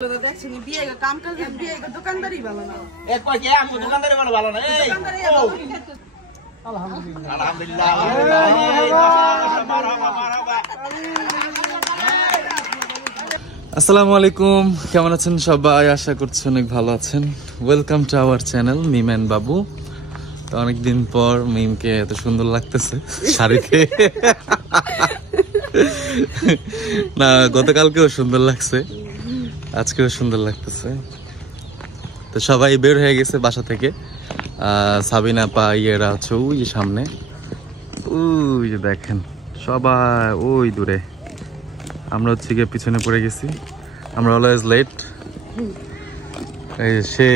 दुकानदारी वाला ना एक कोई क्या हमको दुकानदारी वाला वाला ना अल्हम्दुलिल्लाह আসসালামু আলাইকুম কেমন আছেন সবাই আশা করছি অনেক ভালো আছেন welcome to our channel Mim and Babu তো অনেক দিন পর মিমকে এত সুন্দর লাগতেছে শাড়িতে না গতকালকেও সুন্দর লাগছে আজকেও সুন্দর লাগতেছে তো সবাই বের হয়ে গেছে বাসা থেকে সাবিনা পা ইয়েরা হচ্ছে ওই সামনে ওই যে দেখেন সবাই ওই দূরে আমরা হচ্ছে গিয়ে পিছনে পড়ে গেছি আমরা অলওয়েজ লেট সে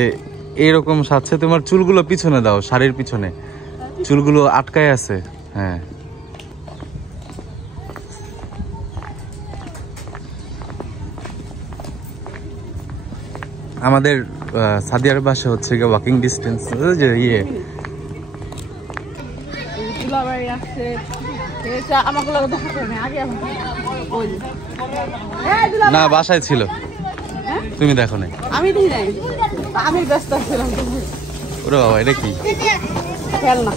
এইরকম সাথে তোমার চুলগুলো পিছনে দাও শাড়ির পিছনে চুলগুলো আটকায় আছে হ্যাঁ আমাদের সাদিয়ার বাসা হচ্ছে গিয়ে ওয়াকিং ডিস্টেন্স যে ইয়ে না বাসায় ছিল তুমি দেখো না আমি ব্যস্ত ছিলাম ওরে বাবা এটা কি খেলনা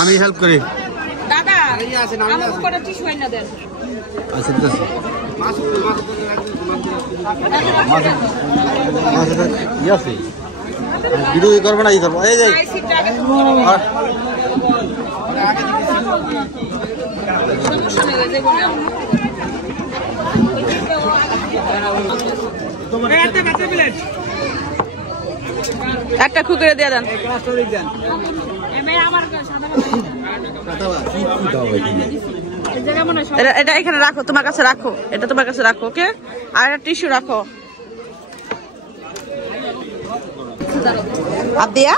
আমি হেল্প করি দাদা আমার করে টিস্যু আইনা দেন আচ্ছা ইয়াসি ভিডিও করবে না ই করবো এই যে একটা খুকরে দিয়ে দেন এটা এখানে রাখো তোমার কাছে রাখো এটা তোমার কাছে রাখো ওকে আর একটা টিস্যু রাখো আদিয়া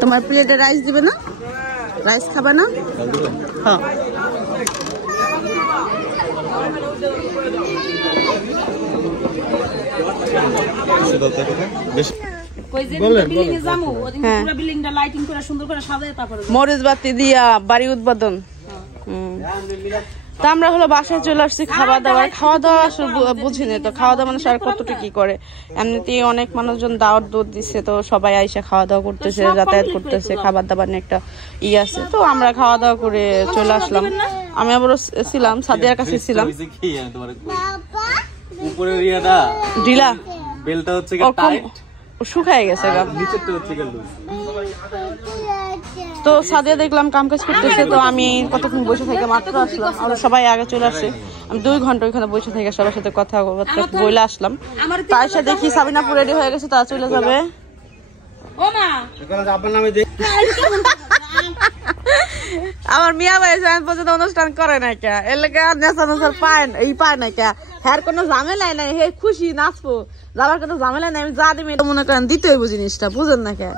তোমার প্লেটে রাইস দিবে না রাইস খাবে না হ্যাঁ মরিচ বাতি দিয়া বাড়ি উদ্বোধন তা আমরা হলো বাসায় চলে আসছি খাওয়া দাওয়া আসলে বুঝিনি তো খাওয়া দাওয়া মানুষ আর কতটা কি করে এমনিতেই অনেক মানুষজন দাওয়াত দুধ দিচ্ছে তো সবাই আইসা খাওয়া দাওয়া করতেছে যাতায়াত করতেছে খাবার দাবার নিয়ে একটা ই আছে তো আমরা খাওয়া দাওয়া করে চলে আসলাম আমি আবার ছিলাম সাদিয়ার কাছে ছিলাম ঢিলা বেলটা হচ্ছে টাইট শুকায় গেছে গা নিচেরটা হচ্ছে লুজ তো সাদিয়া দেখলাম কাম কাজ করতেছে তো আমি কতক্ষণ বসে থেকে মাত্র আসলাম আমরা সবাই আগে চলে আসছে আমি 2 ঘন্টা ওইখানে বসে থেকে সবার সাথে কথা বলে আসলাম তার সাথে দেখি সাবিনা পুরো রেডি হয়ে গেছে তা চলে যাবে ও মা আপনার নামে আমার মিয়া ভাই পর্যন্ত অনুষ্ঠান করে না কে এর লেগে নেশা পায় না কে হ্যার কোনো ঝামেলাই নাই হে খুশি নাচবো যাবার কোনো ঝামেলা নাই আমি যা দিবি মনে করেন দিতে হইব জিনিসটা বুঝেন না কে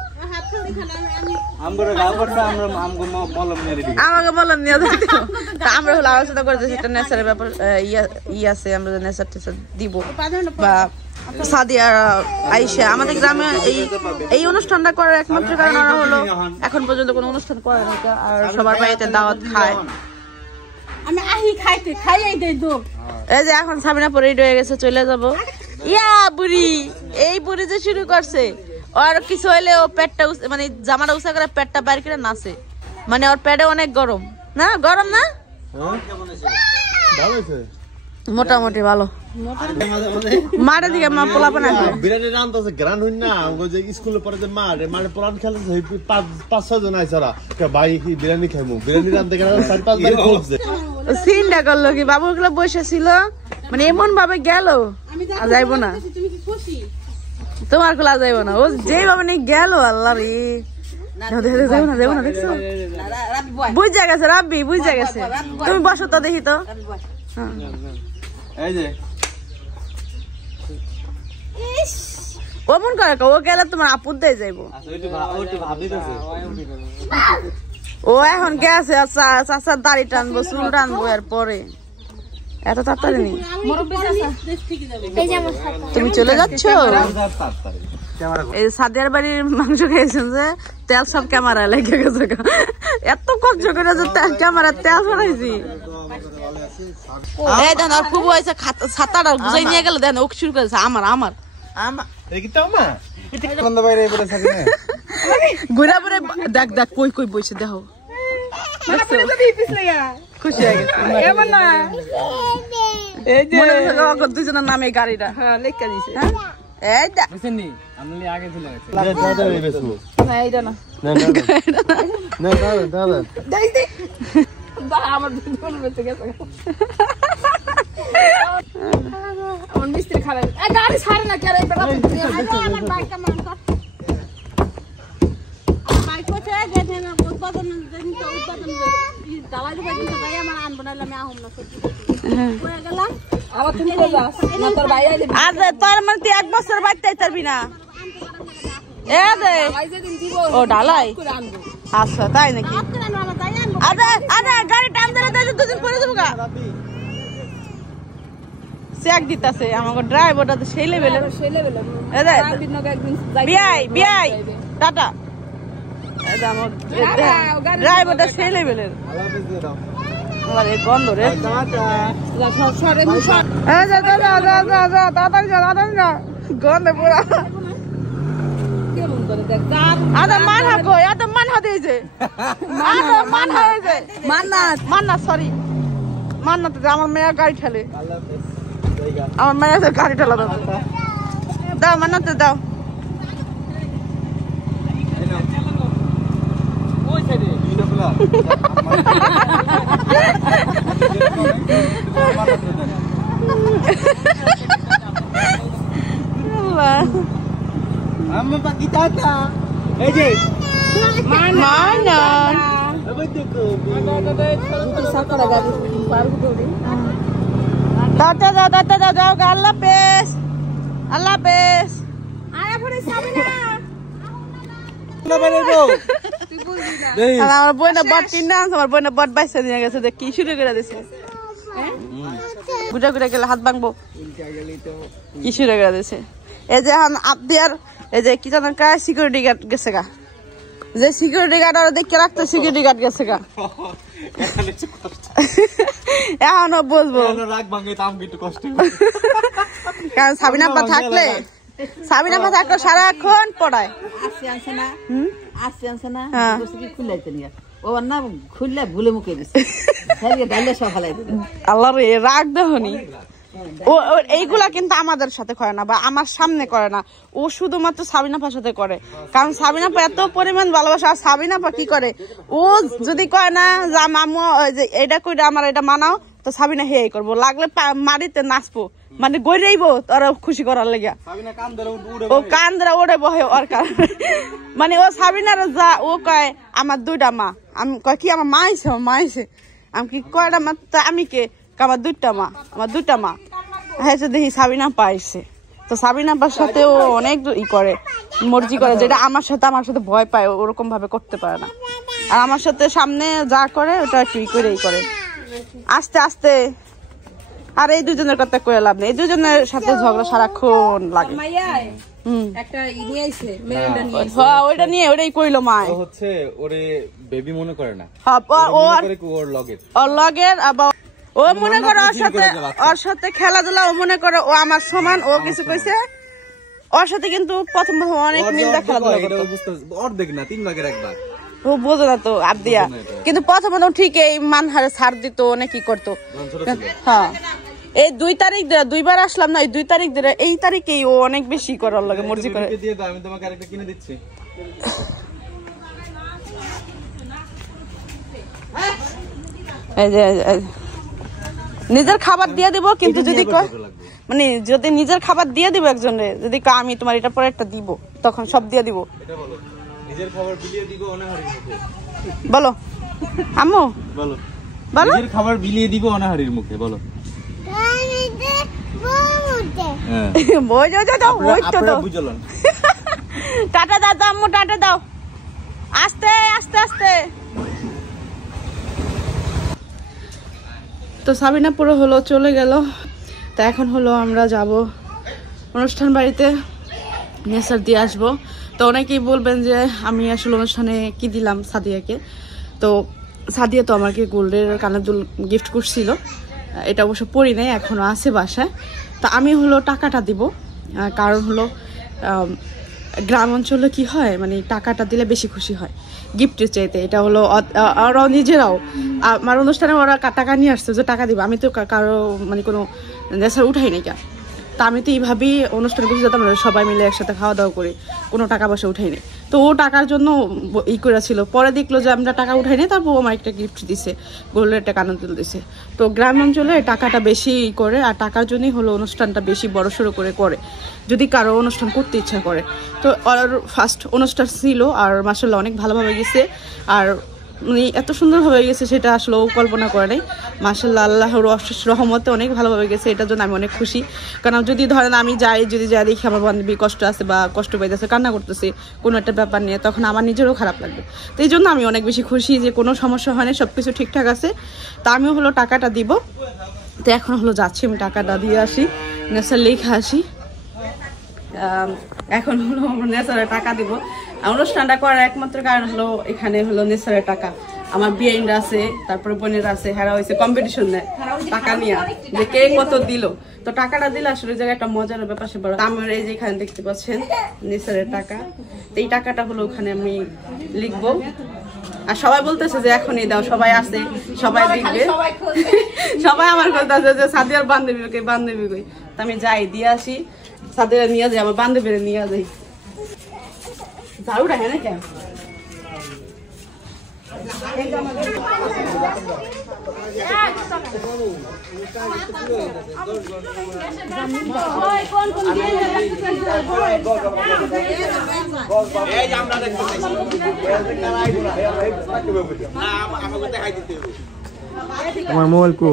আমাকে বললাম নিয়ে আমরা হলো আলোচনা করতেছি একটা নেশারের ব্যাপার ই আছে আমরা নেশার টেশার দিব বা সাদিয়া আইসা আমাদের গ্রামে এই অনুষ্ঠানটা করার একমাত্র কারণ হলো এখন পর্যন্ত কোনো অনুষ্ঠান করে না আর সবার বাড়িতে দাওয়াত খায় আমি আহি খাইতে খাইয়াই দেই দো এই যে এখন সাবিনা পরে রেডি হয়ে গেছে চলে যাব ইয়া বুড়ি এই বুড়ি যে শুরু করছে আর কিছু হইলে ও পেটটা মানে জামাটা উঁচা করে পেটটা বাইরে করে নাচে মানে ওর পেটে অনেক গরম না গরম না মোটামুটি ভালো মাঠে দিকে মা পোলা বানা বিরিয়ানি রান্তাছে গ্রান হইন না ওই যে স্কুলে পড়ে যে মাঠে পোলান খেলছে 5-6 জন আইছরা ভাই কি বিরিয়ানি খাইমু বিরিয়ানি রান্তে গেল 4-5 বার খুঁজছে সিনটা করলো কি বাবুগুলো বসে ছিল মানে এমন ভাবে গেল আর যাইবো না তোমার খোলা যাইব না, ও যেভাবে নিয়ে গেল আল্লাহ রে। যাবো না দেখছো, বুঝা গেছে রাব্বি, বুঝা গেছে। তুমি বসো তো দেখি তো। ও মন করে ও গেলে তোমার আপুর দিয়ে যাইবো। ও এখন গেছে চাচার দাড়ি টানবো, চুল টানবো, এর পরে এত তাড়াতাড়ি নেই। তুমি চলে যাচ্ছ? এই সাদিয়ার বাড়ির মাংস খেয়েছেন যে তেল সব ক্যামেরায় লেগে গেছে, এত কষ্ট করে যে ক্যামেরার তেল ছড়াইছি। এই দেন আর খুব হয়েছে, ছাতাটা বুঝাই নিয়ে গেল, দেন ও শুরু করেছে আমার আমার ঘুরা ঘুরে দেখ দেখ কই কই বসে দেখো, খুশি হয়ে গেছে। দুজনের নামে গাড়িটা লেখা দিছে। মিস্ত্রি খারাপ গাড়ি ছাড়ে না কেন তোর মানে তুই 1 বছর বাড়তে পারবি না। ও ডালাই আচ্ছা তাই নাকি? গাড়ি টান দিলে দুদিন পরে যাবো গা। চেক দিতেছে আমাকে ড্রাইভারটা তো সেই লেভেলের। বিআই টাটা, ড্রাইভারটা সেই লেভেলের। গন্ধ রে গন্ধে পুরা মান্নাত আমার মেয়ের গাড়ি ঠেলে, আমার মেয়ের গাড়ি ঠেলা দাও, দাও মান্নাত দাও। আল্লাহ পেস আল্লাহ পেস। আমার বইনা বট কিনে আনছে, আমার বইনা বট বাইসে নিয়ে গেছে, কি শুরু করে দিছে। গুটা গুটা গেলে হাত ভাঙবো, কি শুরু করে দিছে। এই যে এখন আপনার এই যে কি জানেন কা সিকিউরিটি গার্ড গেছে গা, যে সিকিউরিটি গার্ড আর দেখে রাখতো সিকিউরিটি গার্ড গেছে গা। এখনো বুঝবো কারণ সাবিনা আপা থাকলে সারাক্ষণ পড়ায়। আল্লাহ রে রাগ দেহনি। ও এইগুলা কিন্তু আমাদের সাথে করে না বা আমার সামনে করে না, ও শুধুমাত্র সাবিনাপার সাথে করে। কারণ সাবিনাপা এত পরিমাণ ভালোবাসা। আর সাবিনাপা কি করে, ও যদি কয় না যে আম্মু এটা কইরা আমার এটা মানাও, তো সাবিনা হেই করবো, লাগলে মাটিতে নাচবো, মানে গড়াইবো তোর খুশি করার লেগে। ও কান ধরে ওড়ে বহে ওর কারণে, মানে ও সাবিনার যা ও কয় আমার 2টা মা, আমি কয় কি আমার মা আইছে, আমার মা আইছে, আমি কি কয়টা মা, আমি কে আমার 2টা মা, আমার 2টা মা। হ্যাঁ দেখি সাবিনা পাইছে, তো সাবিনাপার সাথে ও অনেক ই করে, মর্জি করে, যেটা আমার সাথে ভয় পায়, ওরকম ভাবে করতে পারে না। আর আমার সাথে সামনে যা করে ওটা একটু ই করেই করে আস্তে আস্তে। আর এই দুজনের কথা কয়ে লাভ নেই, এই দুজনের সাথে ঝগড়া সারাক্ষণ লাগে। ওইটা নিয়ে ওটাই কইলো মা হচ্ছে ওরে বেবি মনে করে না, ওর লগের আবার ও মনে করে ওর সাথে খেলাধুলা, ও মনে করে ও আমার সমান, ও কিছু কইছে ওর সাথে, কিন্তু প্রথম অনেক মিলটা খেলাধুলা করতো, অর্ধেক না 3 ভাগের 1 ভাগ। ও বোঝো না তো আবদিয়া, কিন্তু প্রথমে ঠিক এই মানহারে ছাড় দিত, অনেকই করতো। হ্যাঁ এই 2 তারিখ ধরে 2বার আসলাম না, এই 2 তারিখ ধরে এই তারিখেই ও অনেক বেশি করার লাগে, মর্জি করে। আমি তোমাকে আরেকটা কিনে দিচ্ছি। এই যে নিজের খাবার দিয়ে দিব, কিন্তু যদি কয় মানে যদি নিজের খাবার দিয়ে দিব একজনে, যদি আমি তোমার এটা পরে একটা দিব, তখন সব দিয়ে দিব। এটা বলো, নিজের খাবার বিলিয়ে দিব অনাহারীর মুখে। বলো আম্মু, বলো বলো নিজের খাবার বিলিয়ে দিব অনাহারীর মুখে, বলো। হ্যাঁ বই যাও যাও, ওই তো দাও, বুঝলেন। টাটা দাও তো আম্মু, টাটা দাও, আস্তে আস্তে আস্তে। তো সাবিনা পুরো হলো চলে গেল। তা এখন হলো আমরা যাব অনুষ্ঠান বাড়িতে, নেসার দিয়ে আসবো। তো অনেকেই বলবেন যে আমি আসলে অনুষ্ঠানে কি দিলাম সাদিয়াকে। তো সাদিয়া তো আমাকে গোল্ডের কানের দুল গিফট করছিল, এটা অবশ্য পরি নাই, এখনও আছে বাসায়। তো আমি হলো টাকাটা দিব, কারণ হলো গ্রাম অঞ্চলে কি হয়, মানে টাকাটা দিলে বেশি খুশি হয় গিফটের চাইতে। এটা হলো ওরাও নিজেরাও, আমার অনুষ্ঠানে ওরা টাকা নিয়ে আসছে যে টাকা দিব, আমি তো কারো মানে কোনো নেশার উঠাই নাই কেন। তা আমি তো এইভাবেই অনুষ্ঠানে বসে যেতাম, সবাই মিলে একসাথে খাওয়া দাওয়া করি, কোনো টাকা পয়সা উঠাই নাই। তো ও টাকার জন্য ই করেছিল, পরে দেখলো যে আমরা টাকা উঠাই নাই, তারপর আমার একটা গিফট দিছে, গোল্ডের একটা কানের দুল দিছে। তো গ্রাম অঞ্চলে টাকাটা বেশি করে, আর টাকার জন্যই হলো অনুষ্ঠানটা বেশি বড়সড় করে যদি কারো অনুষ্ঠান করতে ইচ্ছা করে। তো ওর ফার্স্ট অনুষ্ঠান ছিল, আর মাশাআল্লাহ অনেক ভালোভাবে গেছে, আর মানে এত সুন্দরভাবে গেছে সেটা আসলে ও কল্পনা করে নাই। মাশাআল্লাহ আল্লাহর অশেষ রহমতে অনেক ভালোভাবে গেছে, এটার জন্য আমি অনেক খুশি। কারণ যদি ধরেন আমি যাই দেখি আমার বান্ধবী কষ্ট আছে বা কষ্ট পাইতেছে, কান্না করতেছে কোনো একটা ব্যাপার নিয়ে, তখন আমার নিজেরও খারাপ লাগবে। তো এই জন্য আমি অনেক বেশি খুশি যে কোনো সমস্যা হয় না, সব কিছু ঠিকঠাক আছে। তা আমিও হলো টাকাটা দিব। তো এখন হলো যাচ্ছি, আমি টাকাটা দিয়ে আসি, নেশার লেখা আসি। এখন হলো নেশারের টাকা দিব। অনুষ্ঠানটা করার একমাত্র কারণ হলো এখানে হলো নেশারের টাকা। আমার বিয়েরা আছে, তারপরে বোনেরা আছে, হেরা হয়েছে কম্পিটিশন নেয় টাকা নিয়ে, যে কে কত দিল। তো টাকাটা দিলে আসলে জায়গায় একটা মজার ব্যাপার সে বড়। আমার এই যে এখানে দেখতে পাচ্ছেন নেশারের টাকা, তো এই টাকাটা হলো ওখানে আমি লিখবো। আর সবাই বলতেছে যে এখনই দাও, সবাই আছে, সবাই দেখবে, সবাই আমার বলতেছে যে সাদিয়ার বান্ধবী কই। তো আমি যাই দিয়ে আসি, সাদিয়া নিয়ে যাই, আমার বান্ধবীরা নিয়ে যাই। ঝাড়ুটা হ্যাঁ কেন আমার মোবাইল কো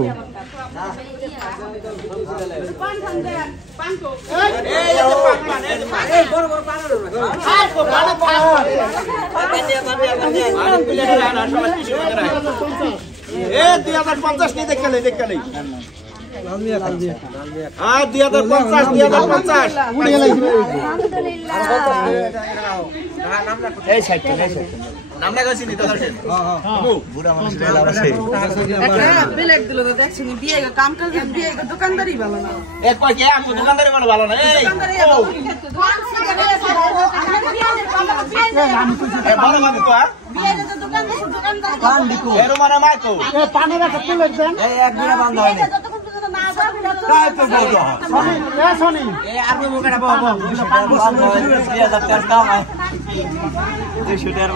দোকানদারি ভালো না,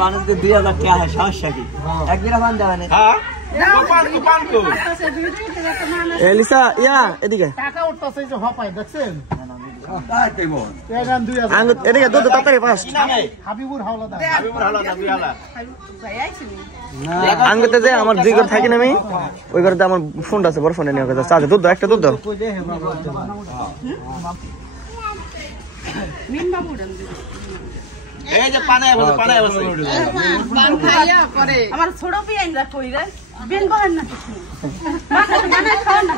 মানুষকে 2000 টাকা হয়, সমস্যা কি? একদিন পান দেওয়া নেই। এলিসা ইয়া এদিকে টাকা উঠতেছে যে হপাই দেখছেন, এদিকে দুধ তাড়াতাড়ি পাস হাবিবুর হাওলাদার আঙ্গুতে যে আমার দুই ঘর থাকি না, আমি ওই ঘরে আমার ফোনটা আছে, বড় ফোনে নিয়ে চার্জ দুধ একটা দুধ দাও। আমার ছোট বিয়ান কই রে বিয়ান করেন না খাওয়ান না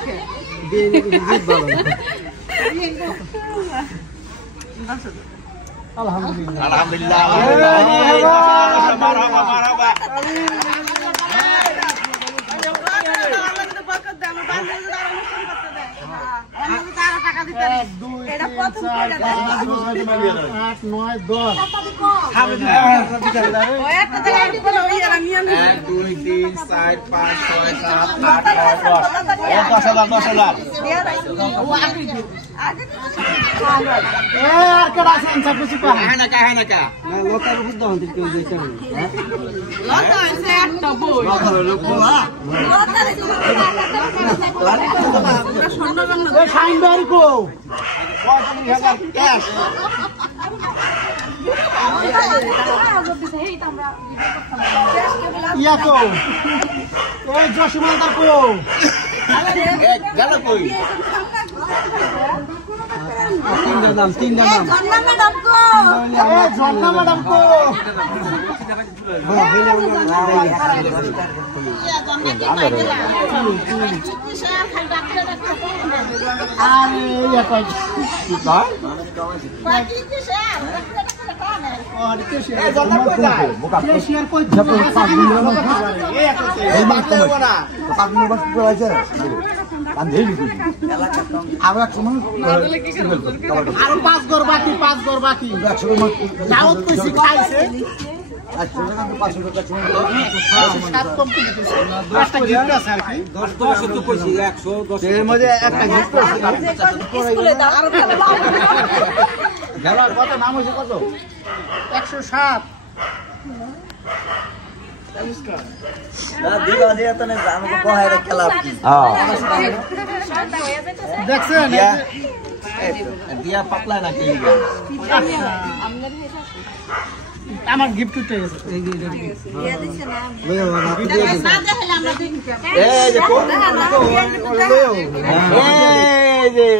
আমার গিফট উঠে গেছে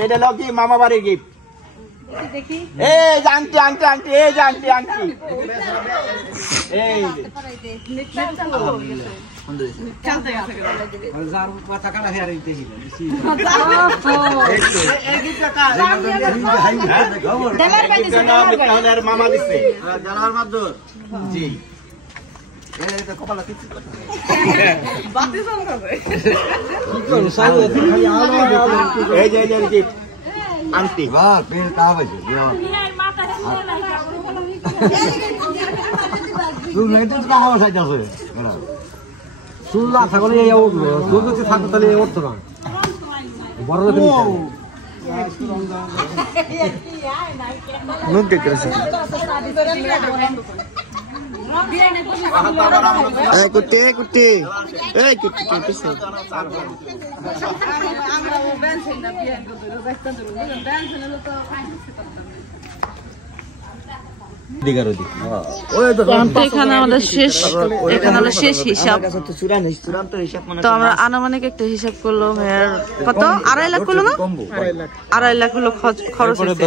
এটা লকি মামা বাড়ির গিফট এই আন্টি আন্টি আন্টি এই যে আন্টি আন্টি এই মামা দিচ্ছে জি এই যে গিফট আন্টি কুটি কুটি এই কুটি কুটি এখানে আমাদের শেষ হিসাব। তো আমরা আনুমানিক একটা হিসাব করলো ভাইয়ার কত 2.5 লাখ করলো না, 2.5 লাখ হলো খরচ হয়েছে।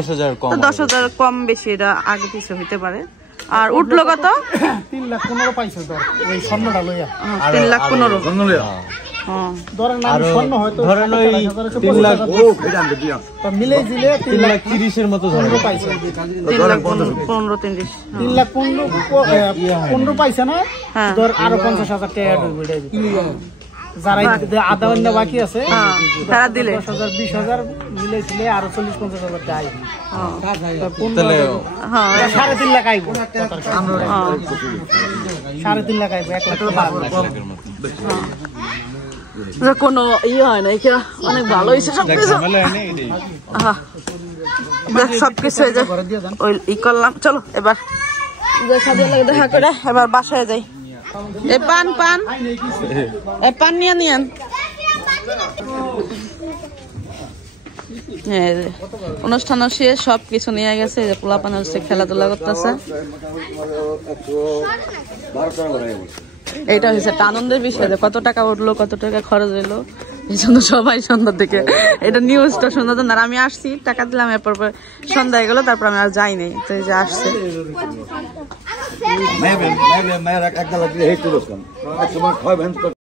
10,000 কম বেশি এটা আগে পিছু হইতে পারে। আর উঠলো কত 3,15,000 পাইছে ধর ওই স্বর্ণটা লইয়া 3,15,000 ধরেন আমি স্বর্ণ হয়তো ধরেন ওই 3 লাখ তো মিলে দিলে 3,30,000 এর মতো ধরে পাইছে 3,15,000 পাইছে না ধর আরো 50,000 টাকা অ্যাড হইবে যারা আধা ঘন্টা বাকি আছে তারা দিলে 10,000 20,000 মিলে দিলে আরো 40-50,000 টাকা আইবে তাহলে 3.5 লাখ আইবো আমরা 3.5 লাখ আইবো 1 লাখ কোনো ইয়ে হয় না, এটা অনেক ভালো হয়েছে সবকিছু। সবকিছু ওই ই করলাম। চলো এবার দেখা করে এবার বাসায় যাই। পান পান পান নিয়ে নিয়েন। অনুষ্ঠান শেষ, সবকিছু নিয়ে গেছে। পোলাপান হচ্ছে খেলাধুলা করতেছে। এইটা হচ্ছে একটা আনন্দের বিষয় যে কত টাকা উঠলো, কত টাকা খরচ হইলো। এই জন্য সবাই সন্ধ্যার দিকে এটা নিউজটা সুন্দর। আর আমি আসছি, টাকা দিলাম, এরপর সন্ধ্যা হয়ে গেলো, তারপর আমি আর যাই নাই। তো এই যে আসছে